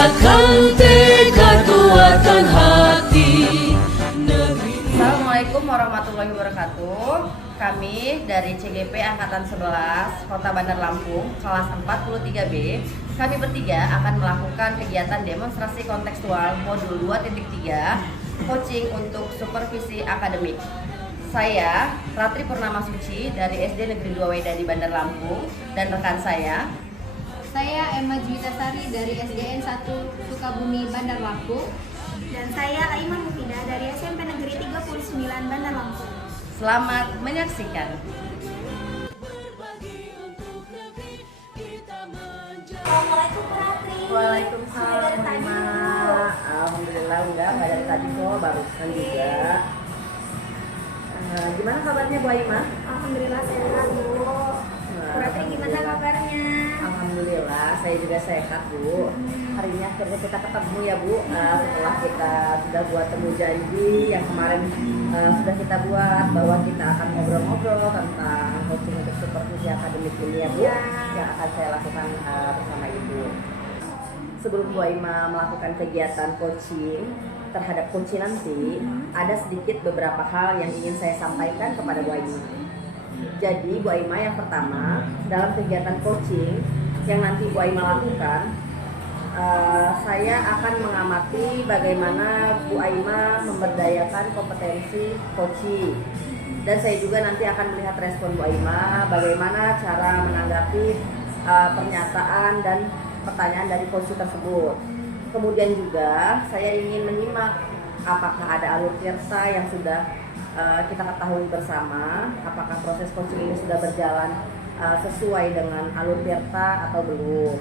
tegakkan tekad, kuatkan hati negeri. Assalamualaikum warahmatullahi wabarakatuh. Kami dari CGP Angkatan 11 Kota Bandar Lampung kelas 43B, kami bertiga akan melakukan kegiatan demonstrasi kontekstual modul 2.3 coaching untuk supervisi akademik. Saya Ratri Purnama Suci dari SD Negeri 2 Weda di Bandar Lampung dan rekan saya Emma Juwitasari dari SDN 1 Sukabumi Bandar Lampung. Dan saya Aiman Mufidah dari SMP Negeri 39 Bandar Lampung. Selamat menyaksikan. Assalamualaikum Ratri. Waalaikumsalam Mama. Alhamdulillah enggak dari tadi kok, barusan juga. Gimana kabarnya Bu Aima? Alhamdulillah sehat Bu. Ratri gimana kabarnya? Alhamdulillah saya juga sehat Bu. Hari ini akhirnya kita ketemu ya Bu. Setelah kita sudah buat temu janji yang kemarin sudah kita buat bahwa kita akan ngobrol-ngobrol tentang coaching untuk supervisi akademik ini ya Bu, yang akan saya lakukan bersama Ibu. Sebelum Bu Aima melakukan kegiatan coaching terhadap kunci nanti, ada sedikit beberapa hal yang ingin saya sampaikan kepada Bu Aima. Jadi Bu Aima, yang pertama, dalam kegiatan coaching yang nanti Bu Aima lakukan, saya akan mengamati bagaimana Bu Aima memberdayakan kompetensi coaching. Dan saya juga nanti akan melihat respon Bu Aima, bagaimana cara menanggapi pernyataan dan pertanyaan dari coach tersebut. Kemudian juga saya ingin menyimak apakah ada alur tirta yang sudah kita ketahui bersama, apakah proses coaching ini sudah berjalan sesuai dengan alur tirta atau belum.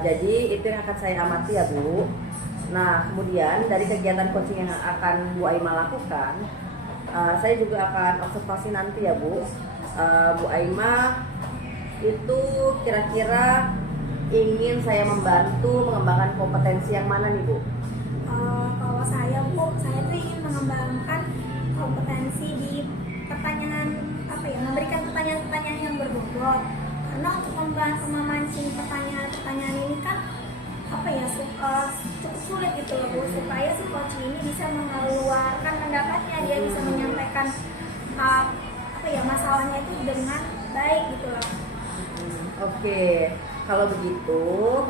Jadi itu yang akan saya amati ya Bu. Nah, kemudian dari kegiatan coaching yang akan Bu Aima lakukan, saya juga akan observasi nanti ya Bu. Bu Aima itu kira-kira ingin saya membantu mengembangkan kompetensi yang mana nih Bu? Kalau saya Bu, saya tuh ingin mengembangkan kompetensi di pertanyaan memberikan pertanyaan-pertanyaan yang berbobot. Karena untuk memancing pertanyaan-pertanyaan ini kan cukup sulit gitu loh Bu, supaya si coach ini bisa mengeluarkan pendapatnya, dia bisa menyampaikan masalahnya itu dengan baik gitu loh. Oke, kalau begitu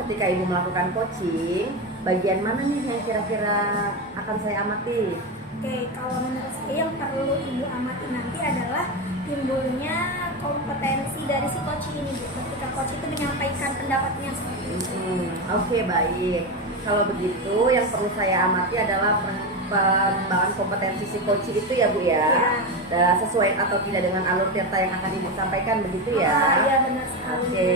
ketika Ibu melakukan coaching, bagian mana nih yang kira-kira akan saya amati? Oke, kalau menurut saya yang perlu Ibu amati nanti adalah timbulnya kompetensi dari si coach ini Bu, ketika coach itu menyampaikan pendapatnya seperti itu. Oke, baik. Kalau begitu yang perlu saya amati adalah pengembangan kompetensi si coach itu ya Bu ya. Dan sesuai atau tidak dengan alur tirta yang akan Ibu sampaikan begitu ya? Iya, benar sekali. Oke.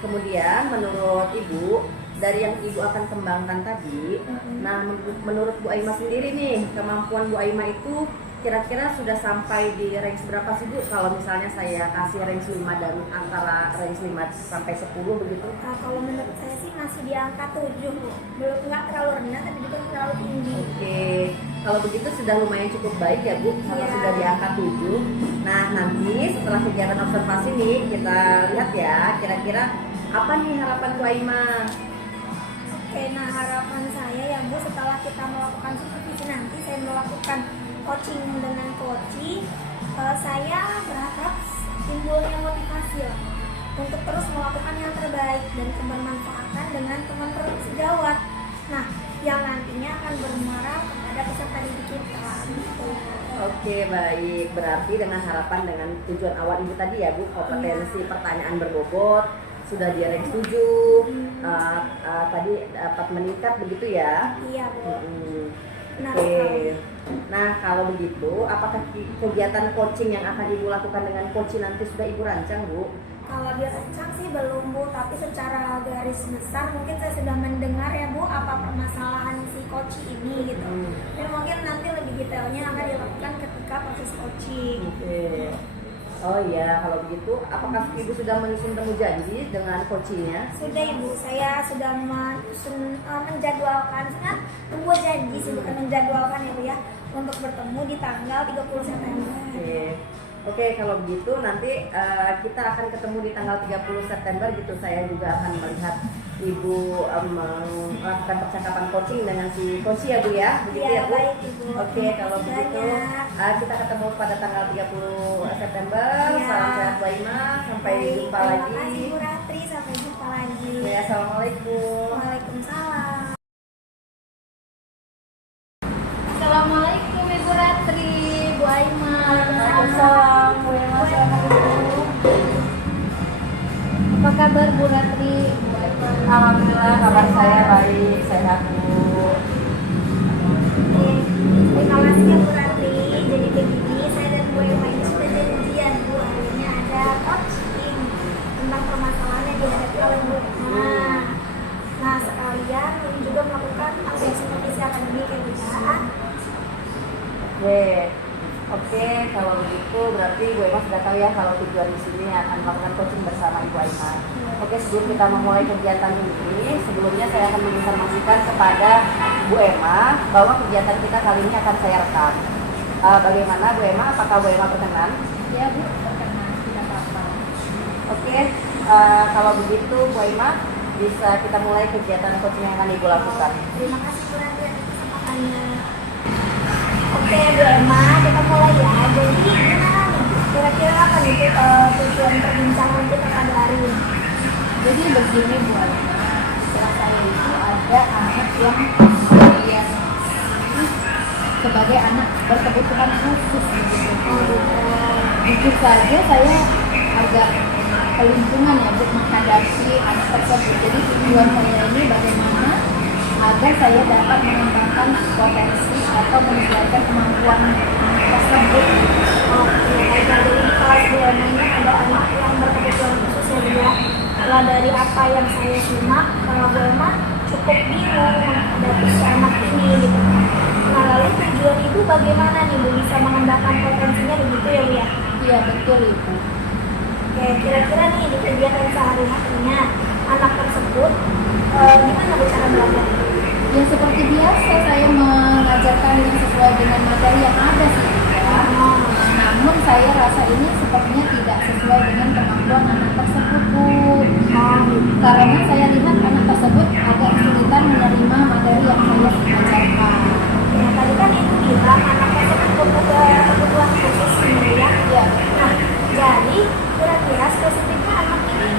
Kemudian menurut Ibu, dari yang Ibu akan kembangkan tadi, nah menurut Bu Aima sendiri nih, kemampuan Bu Aima itu kira-kira sudah sampai di range berapa sih Bu? Kalau misalnya saya kasih range 5 dan antara range 5 sampai 10 begitu? Kalau menurut saya sih masih di angka 7 Bu. Belum, nggak terlalu rendah tapi juga terlalu tinggi. Oke, kalau begitu sudah lumayan cukup baik ya Bu, kalau sudah di angka 7. Nah, nanti setelah kegiatan observasi nih, kita lihat ya kira-kira apa nih harapan Bu Aima? Oke, nah harapan saya ya Bu, setelah kita melakukan supervisi nanti, saya melakukan coaching dengan coaching, saya berharap timbulnya motivasi lah untuk terus melakukan yang terbaik dan bermanfaatkan dengan teman-teman sejawat. Nah, yang nantinya akan bermuara kepada peserta didik kita. Gitu. Oke, baik. Berarti dengan harapan dengan tujuan awal Ibu tadi ya Bu, kompetensi pertanyaan berbobot sudah di range 7, tadi dapat meningkat begitu ya? Iya Bu. Oke. Nah, kalau begitu, apakah kegiatan coaching yang akan Ibu lakukan dengan coaching nanti sudah Ibu rancang Bu? Kalau dirancang sih belum Bu, tapi secara garis besar mungkin saya sudah mendengar ya Bu apa permasalahan si coach ini gitu. Dan mungkin nanti lebih detailnya akan dilakukan ketika proses coaching. Oke. Oh iya, kalau begitu, apakah Ibu sudah menyusun temu janji dengan coachingnya? Sudah Ibu, saya sudah menjadwalkan, membuat janji sih, bukan menjadwalkan ya Bu ya, untuk bertemu di tanggal 30 September. Oke, kalau begitu nanti kita akan ketemu di tanggal 30 September gitu. Saya juga akan melihat Ibu melakukan percakapan coaching dengan si coach ya Bu ya, begitu Iya, ya Bu? baik, Ibu. Oke, kalau Terima kasih begitu banyak. kita ketemu pada tanggal 30 September. Iya. Salam sehat Bu Aima, sampai Baik, jumpa terima lagi. kasih Bu Ratri, sampai jumpa lagi. Ya, assalamualaikum. Waalaikumsalam. Assalamualaikum Ibu Ratri, Bu Aima. Waalaikumsalam Bu Aima, silakan Ibu. Apa kabar Bu Ratri? Bu Aima. Alhamdulillah kabar saya baik, sehat Bu. Oke, terima kasih ya Bu Ratri. Jadi begini, saya dan Bu Emma ini sudah janjian Bu. Akhirnya ada coaching tentang permasalahan yang dihadapi oleh Bu Emma. Nah, sekalian ini juga melakukan aksi kompetisi akademik ya Bu ya. Oke, kalau begitu berarti Bu Emma sudah tahu ya kalau tujuan di sini akan melakukan coaching bersama Ibu Aima. Oke, sebelum kita memulai kegiatan ini, sebelumnya saya akan menginformasikan kepada Bu Emma bahwa kegiatan kita kali ini akan saya rekam. Bagaimana Bu Emma? Apakah Bu Emma berkenan? Ya Bu, berkenan, tidak apa-apa. Oke, kalau begitu Bu Emma bisa kita mulai kegiatan coaching yang akan Ibu lakukan. Terima kasih Bu Ratri atas kesempatannya. Oke Bu Emma, kita mulai ya. Jadi gimana nih? Kira-kira apa nih tujuan perbincangan kita pada hari ini? Jadi begini Bu Aima, setelah saya itu ada anak yang saya sebagai anak berkebutuhan khusus gitu. Jujur saja saya agak kelimpungan ya Bu menghadapi anak tersebut. Jadi tujuan saya ini bagaimana agar saya dapat mengembangkan potensi atau meningkatkan kemampuan tersebut. Oke, jadi di kelas Bu Emma ini ada anak yang berkebutuhan khusus ya Bu ya. Kalau dari apa yang saya simak, kalau Bu Emma cukup bingung menghadapi si anak ini gitu. Nah lalu tujuan ibu bagaimana nih Bu bisa mengembangkan potensinya begitu ya Bu ya? Iya betul Ibu. Oke, kira-kira nih di kegiatan sehari-harinya anak tersebut gimana Bu cara belajar? Ya seperti biasa saya mengajarkan yang sesuai dengan materi yang ada sih. Namun saya rasa ini sepertinya tidak sesuai dengan kemampuan anak tersebut Bu. Karena saya lihat anak tersebut agak kesulitan menerima materi yang saya ajarkan. Ya, tadi kan ibu bilang anak tersebut kebutuhan khusus ini ya. Ya, Nah, jadi kira-kira spesifiknya anak ini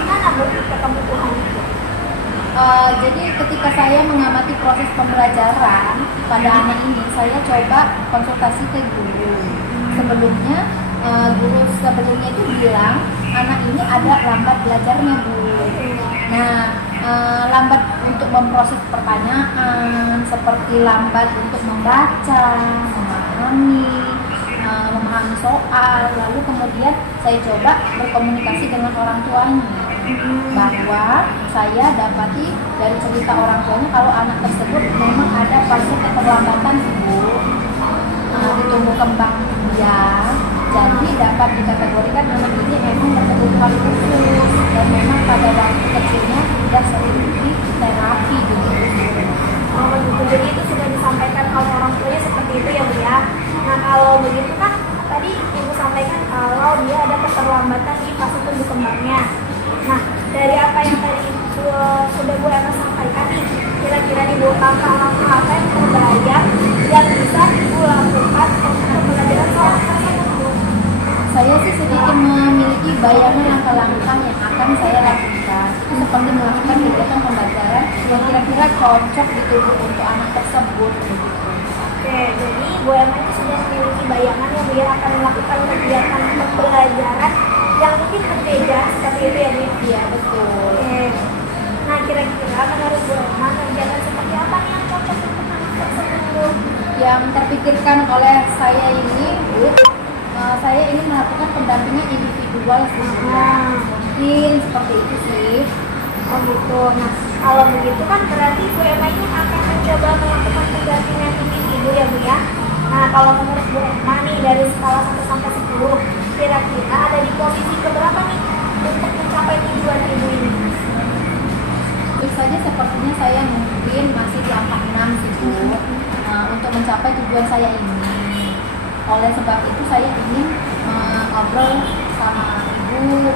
gimana Bu kebutuhan itu? jadi ketika saya mengamati proses pembelajaran pada anak ini, saya coba konsultasi ke guru. Sebelumnya, guru sebelumnya itu bilang anak ini ada lambat belajarnya Bu. Nah, lambat untuk memproses pertanyaan, seperti lambat untuk membaca, memahami soal. Lalu kemudian saya coba berkomunikasi dengan orang tuanya, bahwa saya dapati dari cerita orang tuanya kalau anak tersebut memang ada fase keterlambatan Bu di tumbuh kembang dia. Jadi dapat dikategorikan anak ini memang berkebutuhan khusus dan memang pada waktu kecilnya sudah sering di terapi gitu. Oh begitu, jadi itu sudah disampaikan oleh orang tuanya seperti itu ya Bu ya. Nah kalau begitu kan tadi ibu sampaikan kalau dia ada keterlambatan di fase tumbuh kembangnya. Nah dari apa yang tadi sudah Bu Emma sampaikan nih, kira-kira nih Bu langkah-langkah apa yang terbayang yang bisa ibu lakukan untuk pembelajaran soal tersebut Bu? Saya sih sedikit memiliki bayangan langkah-langkah yang akan saya lakukan. Itu seperti melakukan kegiatan pembelajaran yang kira-kira cocok gitu Bu untuk anak tersebut begitu. Oke, jadi Bu Emma ini sudah memiliki bayangan yang dia akan melakukan kegiatan pembelajaran yang mungkin berbeda seperti itu ya Bu? Iya betul. Oke. Nah kira-kira menurut Bu Emma kegiatan seperti apa nih yang cocok untuk anak tersebut Bu? Yang terpikirkan oleh saya ini Bu, saya ingin melakukan pendampingan individual sih Bu. Mungkin seperti itu sih. Oh gitu. Nah kalau begitu kan berarti Bu Emma ini akan mencoba melakukan pendampingan individu ya Bu ya. Nah kalau menurut Bu Emma nih dari skala 1 sampai 10, kira-kira ada di posisi keberapa nih untuk mencapai tujuan ibu ini? Tentu saja sepertinya saya mungkin masih di angka 6 sih Bu, untuk mencapai tujuan saya ini. Oleh sebab itu saya ingin ngobrol sama Ibu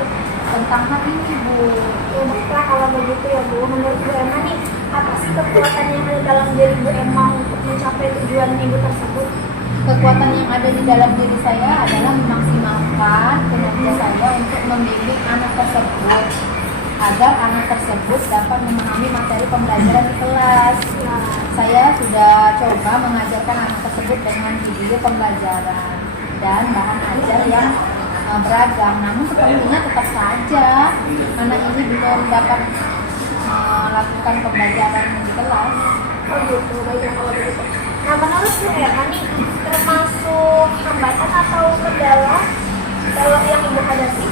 tentang hal ini, Bu. Ya baiklah kalau begitu ya Bu. Menurut Bu Emma nih, apa sih kekuatan yang ada dalam diri Bu Emma untuk mencapai tujuan Ibu tersebut? Kekuatan yang ada di dalam diri saya adalah memaksimalkan kinerja saya untuk membimbing anak tersebut agar anak tersebut dapat memahami materi pembelajaran di kelas. Saya sudah coba mengajarkan anak tersebut dengan video pembelajaran dan bahan ajar yang beragam, namun sepertinya tetap saja anak ini belum dapat melakukan pembelajaran di kelas. Oh gitu, baiklah kalau begitu. Nah menurut Bu Emma nih, termasuk hambatan atau kendala kalau yang Ibu hadapi?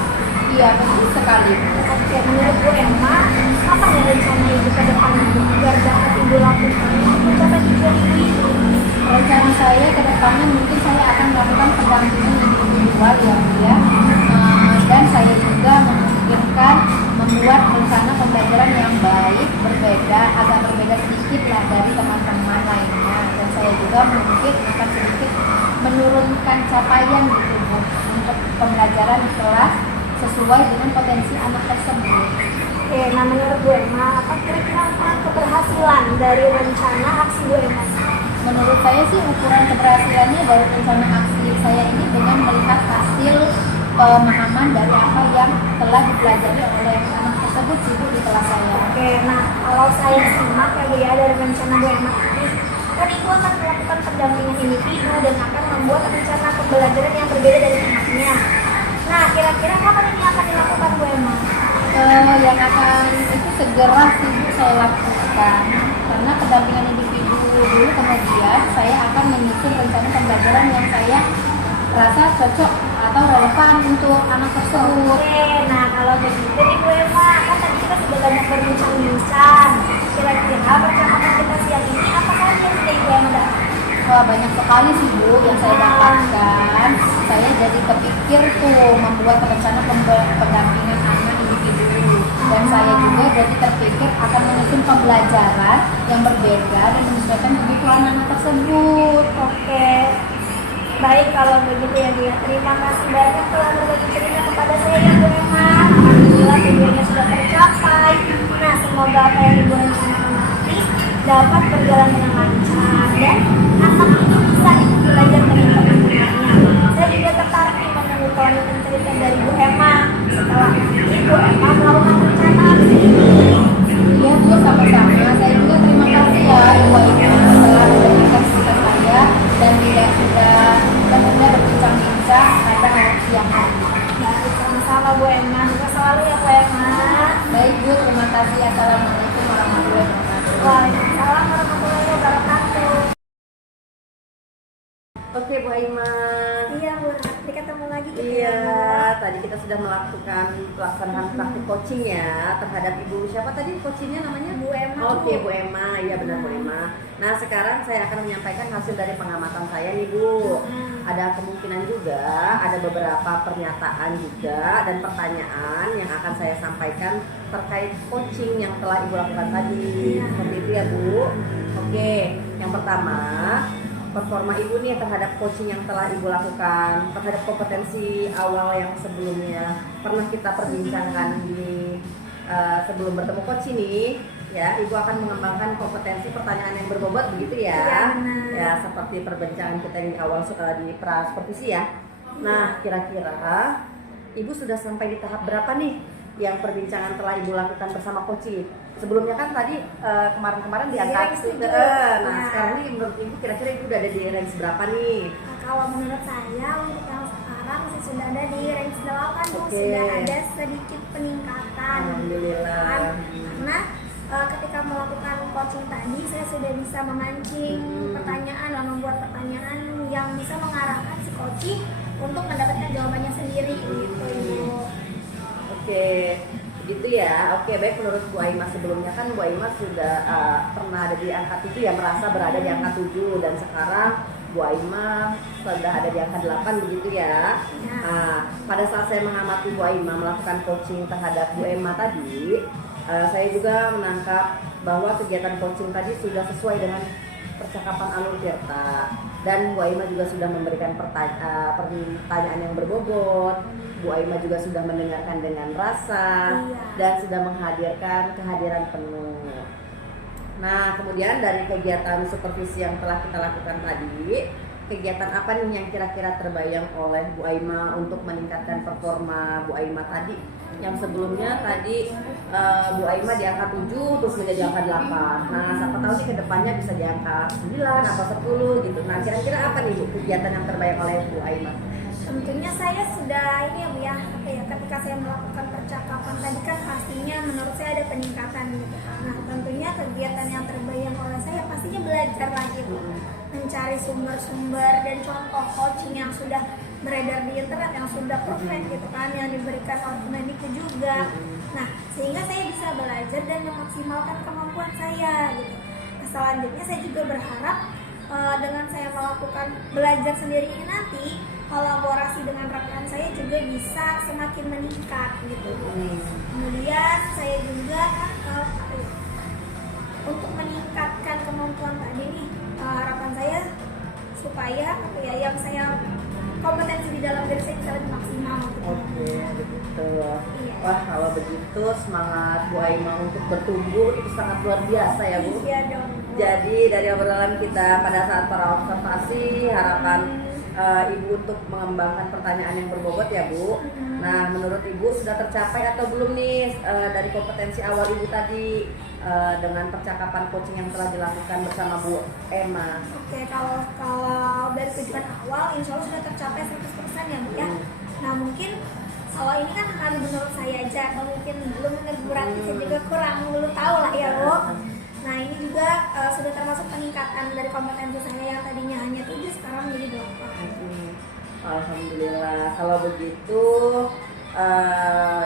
Iya, betul sekali. Oke, menurut Bu Emma, apa ya rencana Ibu ke depan biar dapat Ibu lakukan untuk mencapai tujuan Ibu? Rencana saya ke depannya mungkin saya akan melakukan pendampingan individual ya, dan saya juga memikirkan membuat rencana pembelajaran yang baik, agak berbeda sedikit lah dari teman-teman lainnya, dan saya juga mungkin akan sedikit menurunkan capaian gitu Bu, untuk pembelajaran di kelas sesuai dengan potensi anak tersebut. Oke, nah menurut Bu Emma, apa kira-kira ukuran keberhasilan dari rencana aksi Bu Emma? Menurut saya sih ukuran keberhasilannya dari rencana aksi saya ini dengan melihat hasil pemahaman dari apa yang telah dipelajari oleh anak tersebut sih Bu, di kelas saya. Oke, nah kalau saya simak ya Bu ya dari rencana Bu Emma tadi, kan Ibu akan melakukan pendampingan individu dan akan membuat rencana pembelajaran yang berbeda dari anaknya. Nah, kira-kira kapan ini akan dilakukan Bu Emma? Yang akan itu segera sih Bu saya lakukan, karena pendampingan individu dulu, kemudian saya akan menyusun rencana pembelajaran yang saya rasa cocok atau relevan untuk anak tersebut. Oke, nah kalau begitu nih Bu Emma, kan tadi kita sudah banyak berbincang-bincang. Kira-kira percakapan kita siang ini apa saja yang sudah Ibu Emma dapat? Banyak sekali sih Bu yang saya dapatkan. Saya jadi kepikir tuh membuat rencana pendampingan anak individu, dan saya juga jadi terpikir akan menyusun pembelajaran yang berbeda dan menyesuaikan kebutuhan anak tersebut. Oke, baik kalau begitu ya Bu ya. Terima kasih banyak telah berbagi cerita kepada saya ya Bu Emma. Alhamdulillah tujuannya sudah tercapai. Nah semoga apa yang Ibu rencanakan nanti dapat berjalan dengan lancar dan anak itu bisa belajar dengan teman-temannya. Saya juga tertarik nih menunggu kelanjutan cerita dari Bu Emma setelah nanti Bu Emma melakukan rencana aksi ini. Iya Bu, sama-sama. Saya juga terima kasih ya Ibu Ina telah mendengarkan cerita saya dan tidak sudah berbincang-bincang pada siang hari. Baik, sama-sama Bu Emma. Sukses selalu ya Bu Emma. Baik Bu, terima kasih. Assalamualaikum warahmatullahi wabarakatuh. Waalaikumsalam warahmatullahi wabarakatuh. Oke Bu Aiman. Iya Bu, nanti ketemu lagi gitu Iya, ya. tadi kita sudah melakukan pelaksanaan praktik coaching ya terhadap Ibu siapa tadi coachingnya namanya? Bu Emma. Oke Bu Emma, iya benar Bu Emma. Nah sekarang saya akan menyampaikan hasil dari pengamatan saya nih Bu. Ada kemungkinan juga, ada beberapa pernyataan juga dan pertanyaan yang akan saya sampaikan terkait coaching yang telah Ibu lakukan tadi. Seperti itu ya Bu. Oke, yang pertama, performa Ibu nih terhadap coaching yang telah Ibu lakukan, terhadap kompetensi awal yang sebelumnya pernah kita perbincangkan di sebelum bertemu coach ini, ya Ibu akan mengembangkan kompetensi pertanyaan yang berbobot begitu ya, Iya, benar. ya seperti perbincangan kita yang di awal di pra supervisi ya. Nah kira-kira Ibu sudah sampai di tahap berapa nih yang perbincangan telah Ibu lakukan bersama coach? Sebelumnya kan tadi kemarin-kemarin diangkat, range 7. nah Nah. sekarang nih menurut Ibu kira-kira Ibu udah ada di range berapa nih? Nah, kalau menurut saya untuk yang sekarang sudah ada di range 8 Bu, Oke. sudah ada sedikit peningkatan. Alhamdulillah. Karena ketika melakukan coaching tadi saya sudah bisa memancing pertanyaan dan membuat pertanyaan yang bisa mengarahkan si coaching untuk mendapatkan jawabannya sendiri gitu Bu. Oke, begitu ya. Oke, baik menurut Bu Aima sebelumnya kan Bu Aima sudah pernah ada di angka 7 ya, merasa berada di angka 7 dan sekarang Bu Aima sudah ada di angka 8 begitu ya. Nah, pada saat saya mengamati Bu Aima melakukan coaching terhadap Bu Emma tadi, saya juga menangkap bahwa kegiatan coaching tadi sudah sesuai dengan percakapan alur Tirta, dan Bu Aima juga sudah memberikan pertanyaan yang berbobot. Bu Aima juga sudah mendengarkan dengan rasa dan sudah menghadirkan kehadiran penuh. Nah, kemudian dari kegiatan supervisi yang telah kita lakukan tadi, kegiatan apa nih yang kira-kira terbayang oleh Bu Aima untuk meningkatkan performa Bu Aima tadi? Yang sebelumnya tadi Bu Aima di angka 7 terus menjadi angka 8. Nah, siapa tahu sih kedepannya bisa di angka 9 atau 10 gitu. Nah, kira-kira apa nih Bu kegiatan yang terbayang oleh Bu Aima? Tentunya saya sudah ini ya Bu ya, ketika saya melakukan percakapan tadi kan pastinya menurut saya ada peningkatan gitu. Nah, tentunya kegiatan yang terbayang oleh saya pastinya belajar lagi Bu, mencari sumber-sumber dan contoh coaching yang sudah beredar di internet yang sudah perfect gitu kan, yang diberikan oleh Kemendikbud juga. Nah, sehingga saya bisa belajar dan memaksimalkan kemampuan saya gitu. Nah, selanjutnya saya juga berharap dengan saya melakukan belajar sendiri ini nanti kolaborasi dengan rekan saya juga bisa semakin meningkat gitu. Kemudian saya juga untuk meningkatkan kemampuan tadi nih, harapan saya supaya yang saya kompetensi di dalam diri saya bisa lebih maksimal gitu. Oke, begitu. Iya. Wah, kalau begitu semangat Bu Aima untuk bertumbuh itu sangat luar biasa ya Bu. Iya dong. Jadi dari obrolan kita pada saat para observasi, harapan Ibu untuk mengembangkan pertanyaan yang berbobot ya Bu. Nah, menurut Ibu sudah tercapai atau belum nih dari kompetensi awal Ibu tadi dengan percakapan coaching yang telah dilakukan bersama Bu Emma? Oke, kalau dari tujuan awal insya Allah sudah tercapai 100% ya Bu ya. Nah, mungkin kalau ini kan hanya menurut saya aja, atau mungkin belum berarti saya juga belum tahu lah ya Bu. Nah, ini juga sudah termasuk peningkatan dari kompetensi saya yang tadinya hanya 7 sekarang menjadi 8. Alhamdulillah. Kalau begitu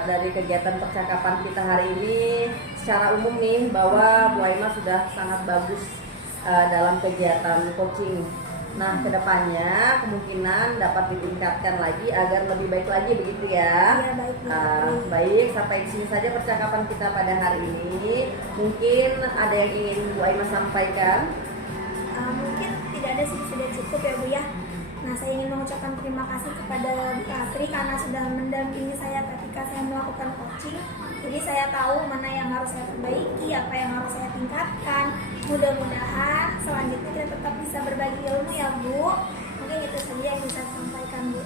dari kegiatan percakapan kita hari ini secara umum nih bahwa Bu Aima sudah sangat bagus dalam kegiatan coaching. Nah, kedepannya kemungkinan dapat ditingkatkan lagi agar lebih baik lagi begitu ya. Iya, baik. Baik, sampai di sini saja percakapan kita pada hari ini. Mungkin ada yang ingin Bu Aima sampaikan? Mungkin tidak ada sih, sudah cukup ya Bu ya. Nah, saya ingin mengucapkan terima kasih kepada Bu Katri karena sudah mendampingi saya ketika saya melakukan coaching. Jadi saya tahu mana yang harus saya perbaiki, apa yang harus saya tingkatkan. Mudah-mudahan selanjutnya kita tetap bisa berbagi ilmu ya Bu. Mungkin itu saja yang bisa saya sampaikan Bu.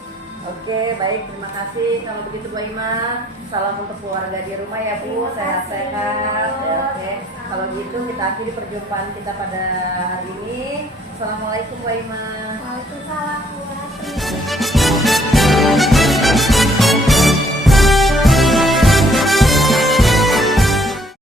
Oke, baik, terima kasih. Kalau begitu Bu Aima, salam untuk keluarga di rumah ya Bu, Terima sehat-sehat. kasih. Ya, oke, kalau gitu kita akhiri perjumpaan kita pada hari ini. Assalamualaikum Bu Aima. Waalaikumsalam Bu Katri.